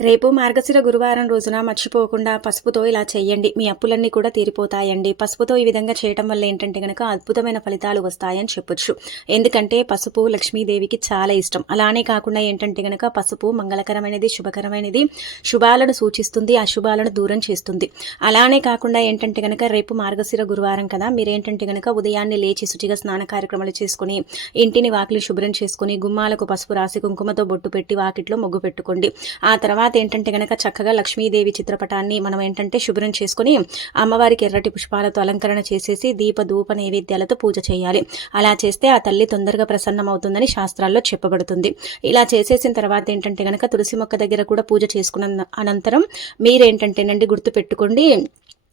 రేపు మార్గశిర గురువారం రోజున మర్చిపోకుండా పసుపుతో ఇలా చేయండి మీ అప్పులన్నీ కూడా తీరిపోతాయండి. పసుపుతో ఈ విధంగా చేయటం వల్ల ఏంటంటే కనుక అద్భుతమైన ఫలితాలు వస్తాయని చెప్పొచ్చు. ఎందుకంటే పసుపు లక్ష్మీదేవికి చాలా ఇష్టం. అలానే కాకుండా ఏంటంటే కనుక పసుపు మంగళకరమైనది శుభకరమైనది శుభాలను సూచిస్తుంది అశుభాలను దూరం చేస్తుంది. అలానే కాకుండా ఏంటంటే కనుక రేపు మార్గశిర గురువారం కదా మీరేంటంటే కనుక ఉదయాన్నే లేచి శుచిగా స్నాన కార్యక్రమాలు చేసుకుని ఇంటిని వాకిలి శుభ్రం చేసుకుని గుమ్మాలకు పసుపు రాసి కుంకుమతో బొట్టు పెట్టి వాకిట్లో ముగ్గు పెట్టుకోండి. ఆ తర్వాత ఏంటంటే గనక చక్కగా లక్ష్మీదేవి చిత్రపటాన్ని మనం ఏంటంటే శుభ్రం చేసుకుని అమ్మవారికి ఎర్రటి పుష్పాలతో అలంకరణ చేసేసి దీప ధూప నైవేద్యాలతో పూజ చేయాలి. అలా చేస్తే ఆ తల్లి తొందరగా ప్రసన్నమవుతుందని శాస్త్రాల్లో చెప్పబడుతుంది. ఇలా చేసేసిన తర్వాత ఏంటంటే కనుక తులసి మొక్క దగ్గర కూడా పూజ చేసుకున్న అనంతరం మీరేంటంటేనండి గుర్తుపెట్టుకోండి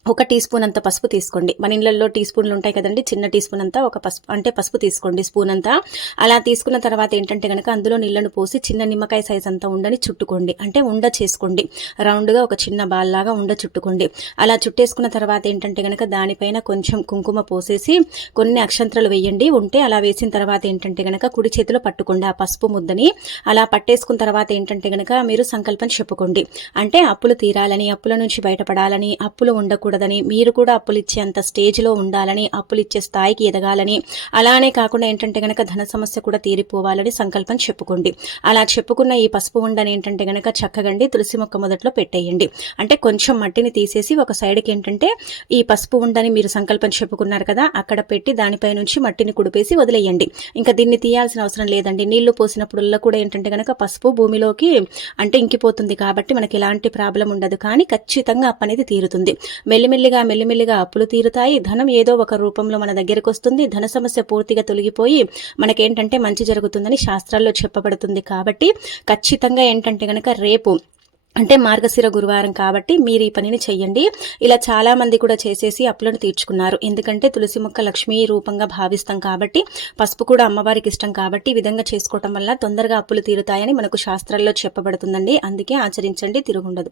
ఒక టీ స్పూన్ అంత పసుపు తీసుకోండి. మన ఇళ్ళల్లో టీ స్పూన్లు ఉంటాయి కదండి చిన్న టీ స్పూన్ అంతా ఒక పసుపు అంటే పసుపు తీసుకోండి స్పూన్ అంతా. అలా తీసుకున్న తర్వాత ఏంటంటే కనుక అందులో నీళ్ళను పోసి చిన్న నిమ్మకాయ సైజ్ అంతా ఉండని చుట్టుకోండి. అంటే ఉండ చేసుకోండి. రౌండ్గా ఒక చిన్న బాల్ లాగా ఉండ చుట్టుకోండి. అలా చుట్టేసుకున్న తర్వాత ఏంటంటే కనుక దానిపైన కొంచెం కుంకుమ పోసేసి కొన్ని అక్షంతరాలు వేయండి. ఉంటే అలా వేసిన తర్వాత ఏంటంటే కనుక కుడి చేతిలో పట్టుకోండి ఆ పసుపు ముద్దని. అలా పట్టేసుకున్న తర్వాత ఏంటంటే కనుక మీరు సంకల్పం చెప్పుకోండి. అంటే అప్పులు తీరాలని అప్పుల నుంచి బయటపడాలని అప్పులు ఉండకూడదు ఉండకూడదని మీరు కూడా అప్పులిచ్చేంత స్టేజ్లో ఉండాలని అప్పులిచ్చే స్థాయికి ఎదగాలని. అలానే కాకుండా ఏంటంటే గనక ధన సమస్య కూడా తీరిపోవాలని సంకల్పం చెప్పుకోండి. అలా చెప్పుకున్న ఈ పసుపు ఉండని ఏంటంటే గనక చక్కగండి తులసి మొక్క మొదట్లో పెట్టేయండి. అంటే కొంచెం మట్టిని తీసేసి ఒక సైడ్కి ఏంటంటే ఈ పసుపు ఉండని మీరు సంకల్పం చెప్పుకున్నారు కదా అక్కడ పెట్టి దానిపై నుంచి మట్టిని కుడిపేసి వదిలేయండి. ఇంకా దీన్ని తీయాల్సిన అవసరం లేదండి. నీళ్ళు పోసినప్పుడల్లా కూడా ఏంటంటే గనక పసుపు భూమిలోకి అంటే ఇంకిపోతుంది కాబట్టి మనకి ఎలాంటి ప్రాబ్లం ఉండదు. కానీ ఖచ్చితంగా అప్పనేది తీరుతుంది. మెల్లిమెల్లిగా మెల్లిమెల్లిగా అప్పులు తీరుతాయి. ధనం ఏదో ఒక రూపంలో మన దగ్గరకు వస్తుంది ధన సమస్య పూర్తిగా తొలగిపోయి మనకేంటంటే మంచి జరుగుతుందని శాస్త్రాల్లో చెప్పబడుతుంది కాబట్టి ఖచ్చితంగా ఏంటంటే గనక రేపు అంటే మార్గశిర గురువారం కాబట్టి మీరు ఈ పనిని చెయ్యండి. ఇలా చాలా మంది కూడా చేసేసి అప్పులను తీర్చుకున్నారు. ఎందుకంటే తులసి మొక్క లక్ష్మీ రూపంగా భావిస్తాం కాబట్టి పసుపు కూడా అమ్మవారికి ఇష్టం కాబట్టి ఈ విధంగా చేసుకోవటం వల్ల తొందరగా అప్పులు తీరుతాయని మనకు శాస్త్రాల్లో చెప్పబడుతుందండి. అందుకే ఆచరించండి తిరుగుండదు.